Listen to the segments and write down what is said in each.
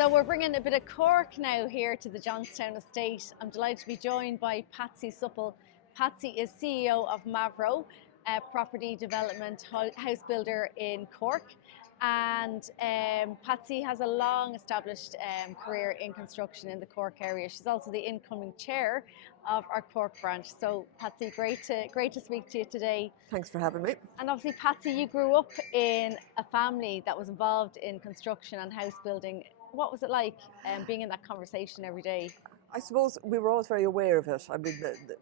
So we're bringing a bit of Cork now here to the Johnstown estate. I'm delighted to be joined by Patsy Supple. Patsy is CEO of Mavro, a property development house builder in Cork. And Patsy has a long established career in construction in the Cork area. She's also the incoming chair of our Cork branch. So Patsy, great to speak to you today. Thanks for having me. And obviously, Patsy, you grew up in a family that was involved in construction and house building. What was it like being in that conversation every day? I suppose we were always very aware of it. I mean,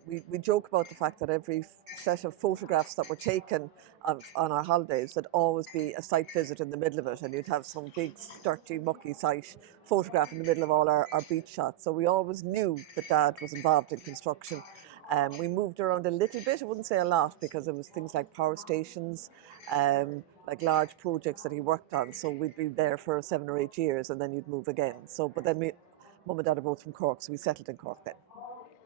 we joke about the fact that every set of photographs that were taken on our holidays, there'd always be a site visit in the middle of it, and you'd have some big, dirty, mucky site photograph in the middle of all our beach shots. So we always knew that Dad was involved in construction. We moved around a little bit, I wouldn't say a lot, because it was things like power stations, like large projects that he worked on. So we'd be there for 7 or 8 years and then you'd move again. So, but then Mum and Dad are both from Cork, so we settled in Cork then,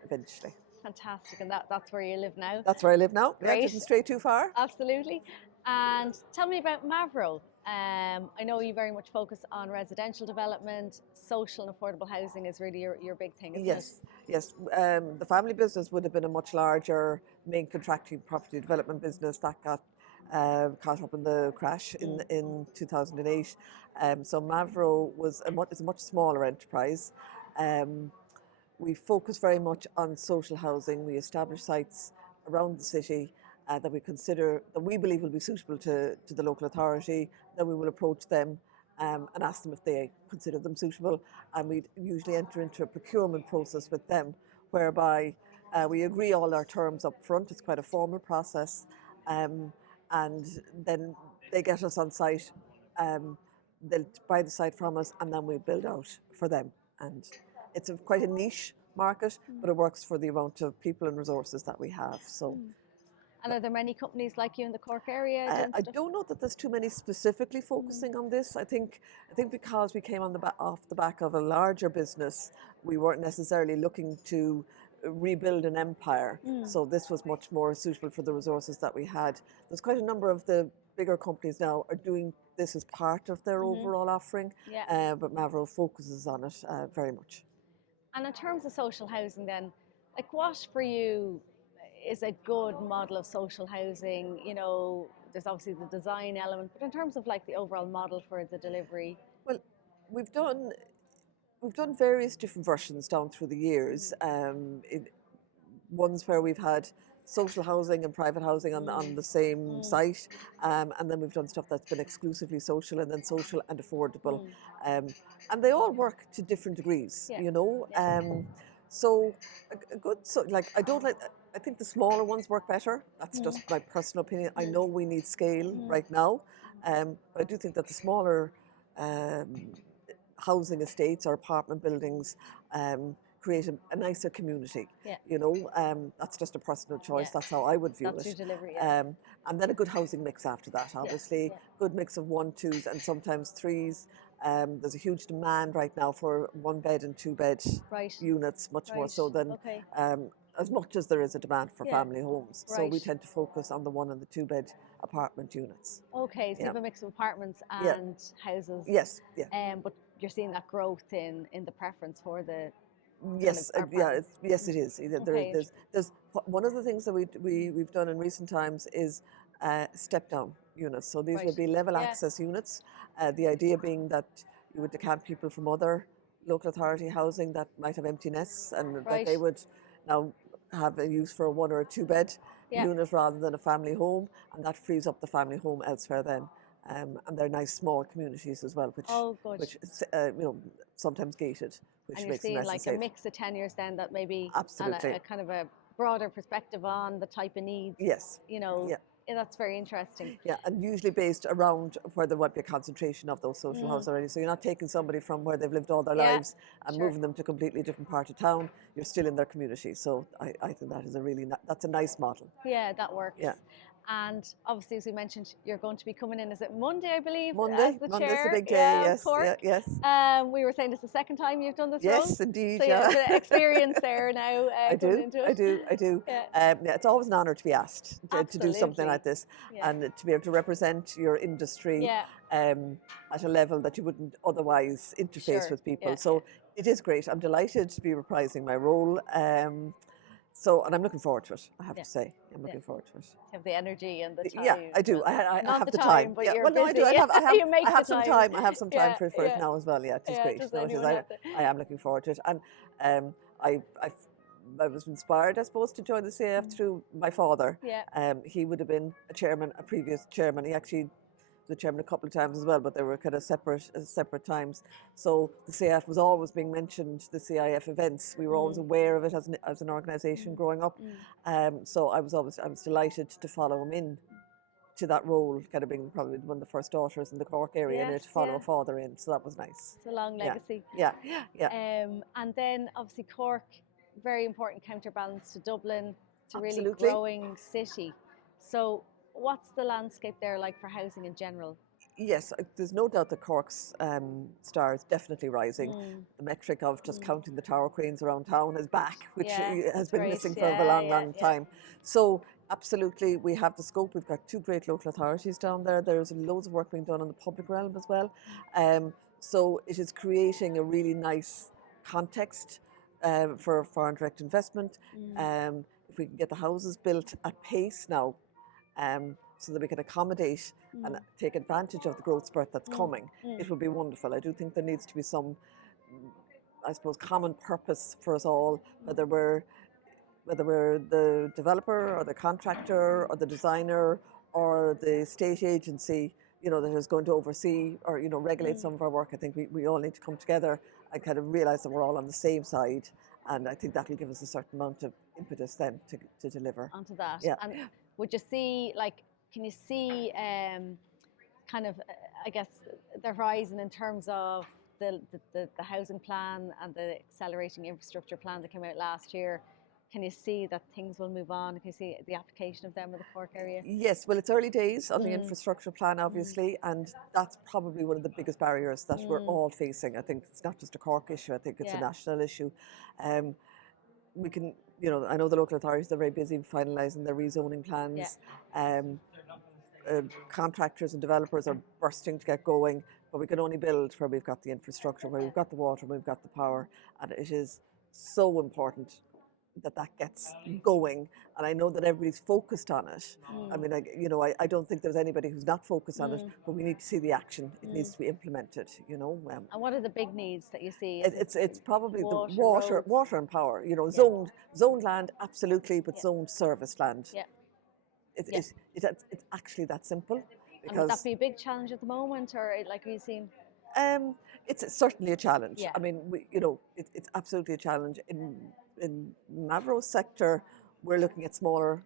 eventually. Fantastic, and that's where you live now? That's where I live now. Great. Yeah, didn't stray too far. Absolutely. And tell me about Mavro. I know you very much focus on residential development. Social and affordable housing is really your big thing, isn't it? Yes. The family business would have been a much larger main contracting property development business that got caught up in the crash in 2008. So Mavro is a much smaller enterprise. We focus very much on social housing. We establish sites around the city that we believe will be suitable to the local authority. Then we will approach them and ask them if they consider them suitable. And we usually enter into a procurement process with them whereby we agree all our terms up front. It's quite a formal process. And then they get us on site. They'll buy the site from us and then we build out for them. And it's quite a niche market, but it works for the amount of people and resources that we have. So. And are there many companies like you in the Cork area? I don't know that there's too many specifically focusing on this. I think because we came off the back of a larger business, we weren't necessarily looking to rebuild an empire. So this was much more suitable for the resources that we had. There's quite a number of the bigger companies now are doing this as part of their overall offering, but Mavro focuses on it very much. And in terms of social housing then, like what for you is a good model of social housing? You know, there's obviously the design element, but in terms of like the overall model for the delivery? Well, we've done various different versions down through the years. Ones where we've had social housing and private housing on the same site, and then we've done stuff that's been exclusively social and then social and affordable, and they all work to different degrees, you know. So a good, so like I think the smaller ones work better. That's just my personal opinion. I know we need scale right now, but I do think that the smaller housing estates or apartment buildings create a nicer community. You know, that's just a personal choice. That's how I would view it. That's your delivery, and then a good housing mix after that, obviously. Good mix of 1, 2s and sometimes 3s. There's a huge demand right now for 1-bed and 2-bed units, much more so than as much as there is a demand for family homes. So we tend to focus on the 1 and the 2-bed apartment units. Okay, so you have a mix of apartments and houses. Yes, but you're seeing that growth in the preference for the yes, yes, it is. There's one of the things that we've done in recent times is step down units. So these would be level access units. The idea being that you would decant people from other local authority housing that might have empty nests, and that they would now have a use for a 1 or a 2-bed unit rather than a family home, and that frees up the family home elsewhere then. And they're nice small communities as well, which you know, sometimes gated, which and makes you're it seeing nice like and a mix of tenures then that maybe absolutely a kind of a broader perspective on the type of needs. You know, that's very interesting. Yeah, and usually based around where there might be a concentration of those social houses already. So you're not taking somebody from where they've lived all their lives and moving them to a completely different part of town. You're still in their community. So I think that is that's a nice model. Yeah, that works. And obviously, as we mentioned, you're going to be coming in, is it Monday, I believe, as Monday, the Monday's the chair, big day. of Yes, Cork. yeah, yes, We were saying it's the second time you've done this role. yes, indeed. So yeah, a Yeah, bit of experience there now I coming do, into I it. do, I do. Yeah, Yeah, it's always an honour to be asked to do something absolutely. like this, Yeah, and to be able to represent your industry yeah, at a level that you wouldn't otherwise interface sure. with people. Yeah, yeah, So it is great. I'm delighted to be reprising my role. So, and I'm looking forward to it. I have yeah, to say, I'm yeah. looking forward to it. Have the energy and the Yeah, time. I do. And I not have the the time. time, but Yeah. you're Well, no, I do. busy. Yeah, you I make the have some time. time. I have some time Yeah, for it yeah, now as well. Yeah, it is yeah. great. Does No, it is. anyone have to? I am looking forward to it. And I I was inspired, I suppose, to join the CIF through my father. Yeah. He would have been a chairman, a previous chairman. He actually the chairman a couple of times as well, but they were kind of separate times. So the CIF was always being mentioned, the CIF events. We were always aware of it as an organisation growing up. So I was delighted to follow him in to that role, kind of being probably one of the first daughters in the Cork area, Yes, and to follow yeah. a father in. So that was nice. It's a long Yeah, legacy. yeah, yeah. And then obviously Cork, very important counterbalance to Dublin. It's a really Absolutely. growing city. So what's the landscape there like for housing in general? Yes, there's no doubt that Cork's star is definitely rising. Mm, The metric of just mm. counting the tower cranes around town is back, which Yeah, has that's been great. missing for a Yeah, long, yeah, long yeah. time. So, absolutely, we have the scope. We've got two great local authorities down there. There's loads of work being done in the public realm as well. So, it is creating a really nice context for foreign direct investment. If we can get the houses built at pace now, so that we can accommodate and take advantage of the growth spurt that's coming, it would be wonderful. I do think there needs to be some, I suppose, common purpose for us all, whether we're the developer or the contractor or the designer or the state agency, that is going to oversee or, regulate some of our work. I think we all need to come together and kind of realize that we're all on the same side. And I think that'll give us a certain amount of impetus then to deliver. Onto that. Yeah. And would you see, like, can you see kind of, I guess, the horizon in terms of the housing plan and the accelerating infrastructure plan that came out last year? Can you see that things will move on? Can you see the application of them in the Cork area? Yes, well, it's early days on the infrastructure plan, obviously, and that's probably one of the biggest barriers that we're all facing. I think it's not just a Cork issue, I think it's a Yeah. national issue. We can, I know the local authorities are very busy finalising their rezoning plans. Contractors and developers are bursting to get going, but we can only build where we've got the infrastructure, where we've got the water, where we've got the power, and it is so important that gets going. And I know that everybody's focused on it. I mean, I don't think there's anybody who's not focused on it, but we need to see the action. It needs to be implemented. And what are the big needs that you see? It's probably water, the water, roads? and power. Yeah. Zoned land, absolutely, but Yeah. zoned service land. Yeah. It's actually that simple. And would that Because be a big challenge at the moment, or like have you seen? it's certainly a challenge. Yeah. I mean, it's absolutely a challenge. In Mavro's sector, we're looking at smaller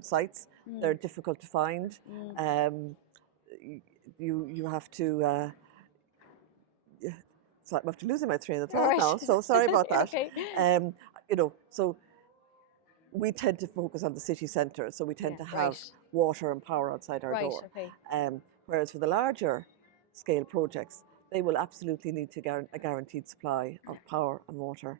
sites. They're difficult to find. You have to. So I'm after losing my train of thought Right. now. So sorry about that. Okay. So we tend to focus on the city centre, so we tend Yeah, to have right. water and power outside our Right, door. okay. Whereas for the larger scale projects, they will absolutely need to a guaranteed supply of power and water.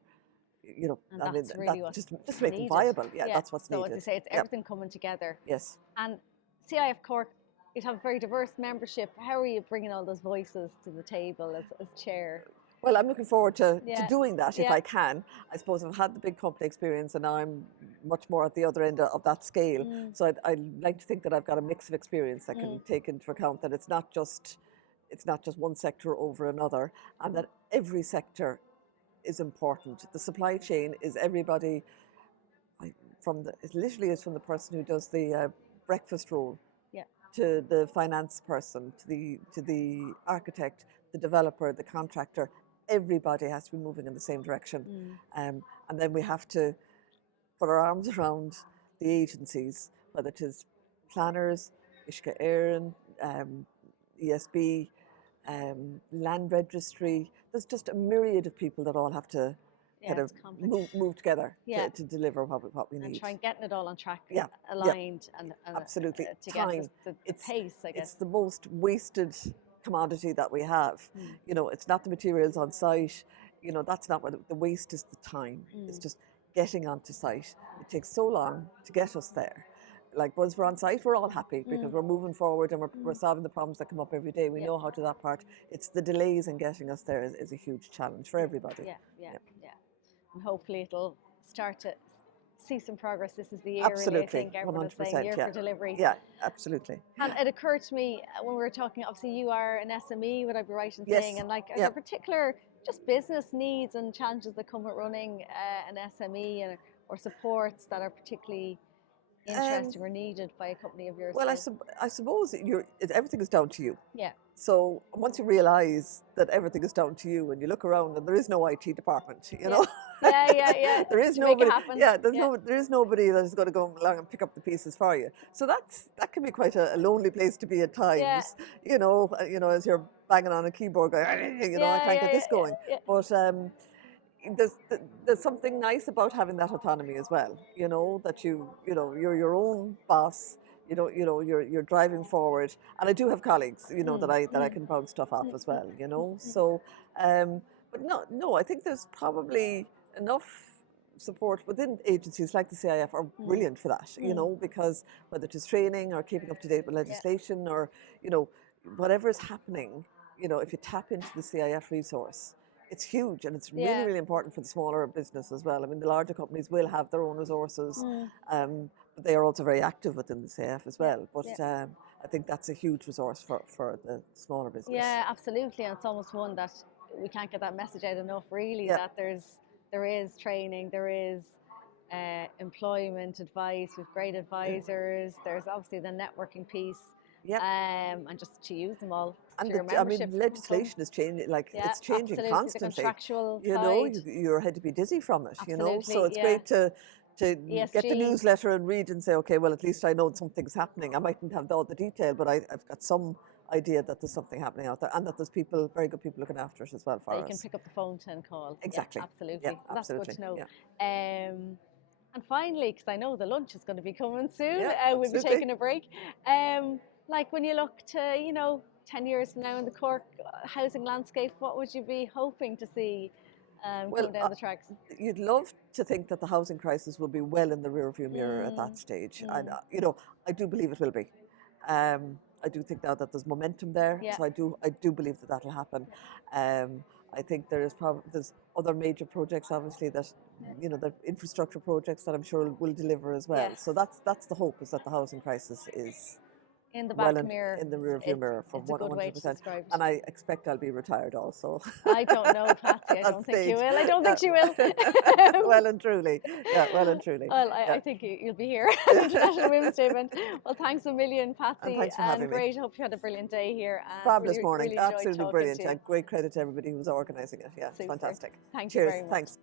And that's really what's just make them needed. viable. Yeah, that's what's so needed. as I say, it's Yep. everything coming together. Yes. And CIF Cork, you'd have a very diverse membership. How are you bringing all those voices to the table as chair? Well, I'm looking forward to Yeah. doing that if Yeah. I can. I suppose I've had the big company experience and now I'm much more at the other end of that scale. So I'd like to think that I've got a mix of experience that can take into account that it's not just one sector over another, and that every sector is important. The supply chain is everybody, it literally is from the person who does the breakfast roll Yeah. to the finance person, to the architect, the developer, the contractor. Everybody has to be moving in the same direction. And then we have to put our arms around the agencies, whether it is planners, Ishka Éireann, ESB, land registry. There's just a myriad of people that all have to kind of it's complex. move together Yeah. to deliver what we And need. trying getting it all on track, Yeah, yeah, aligned, and absolutely. to get Time. the pace, I It's guess. the most wasted commodity that we have. Mm. You know, it's not the materials on site. You know, that's not what the waste is. The time. It's just getting onto site. It takes so long to get us there. Like once we're on site, we're all happy because we're moving forward and we're solving the problems that come up every day. We Yeah. know how to that part. It's the delays in getting us there is a huge challenge for everybody. Yeah. Yep. And hopefully it'll start to see some progress. This is the year, really, I Absolutely, think everyone is saying, 100%. year Yeah, for delivery. yeah, absolutely. And it occurred to me when we were talking, obviously you are an SME, would I be right in saying, Yes. and like, are Yeah. there particular just business needs and challenges that come with running an SME, or supports that are particularly interesting or needed by a company of your Well, size? I suppose everything is down to you. Yeah. So once you realise that everything is down to you, and you look around and there is no IT department, you know, Yeah. there is To make it nobody. happen. Yeah, there is nobody that is going to go along and pick up the pieces for you. So that can be quite a lonely place to be at Yeah. times. As you're banging on a keyboard, going, I can't get this going. Yeah. But there's something nice about having that autonomy as well. You know that you're your own boss. You're driving forward, and I do have colleagues, that I can bounce stuff off as well. So, but no, I think there's probably enough support within agencies like the CIF are brilliant for that. Because whether it is training or keeping up to date with legislation or whatever is happening, if you tap into the CIF resource, it's huge, and it's really, really important for the smaller business as well. I mean, the larger companies will have their own resources, but they are also very active within the CIF as well. But I think that's a huge resource for the smaller business. Yeah, absolutely. And it's almost one that we can't get that message out enough, really, that there is training, there is employment advice with great advisors. There's obviously the networking piece. And just to use them all And through your membership. legislation is changing, it's changing absolutely. constantly. The contractual You side. you're had to be dizzy from it. Absolutely, So it's great to get the ESG. newsletter and read and say, okay, well, at least I know something's happening. I mightn't have all the detail, but I've got some idea that there's something happening out there, and that there's very good people looking after it as well for us. That you can pick up the phone to and call. Exactly. Yeah, absolutely. Yeah, That's absolutely. good to know. Yeah. And finally, because I know the lunch is going to be coming soon, Yeah, we'll be taking a break. Like when you look to, 10 years from now in the Cork housing landscape, what would you be hoping to see going down the tracks? You'd love to think that the housing crisis will be well in the rearview mirror at that stage. And, I do believe it will be. I do think now that there's momentum there, so I do believe that that'll happen. I think there's other major projects, obviously, that the infrastructure projects that I'm sure will deliver as well. So that's the hope, is that the housing crisis is in the back mirror, in the rearview mirror for it's a good way to 100%. describe it. And I expect I'll be retired also. I don't know, Patsy. I don't think you will. I don't think she will. Well and truly. Yeah, well and truly. Well, I think you'll be here at International Women's Day event. Well, thanks a million, Patsy. And thanks for having me. Great. I hope you had a brilliant day here. And Fabulous morning. Really enjoyed Absolutely talking brilliant. to you. Great credit to everybody who was organising it. Yeah, Super. fantastic. Thank Cheers. you very much. Thanks.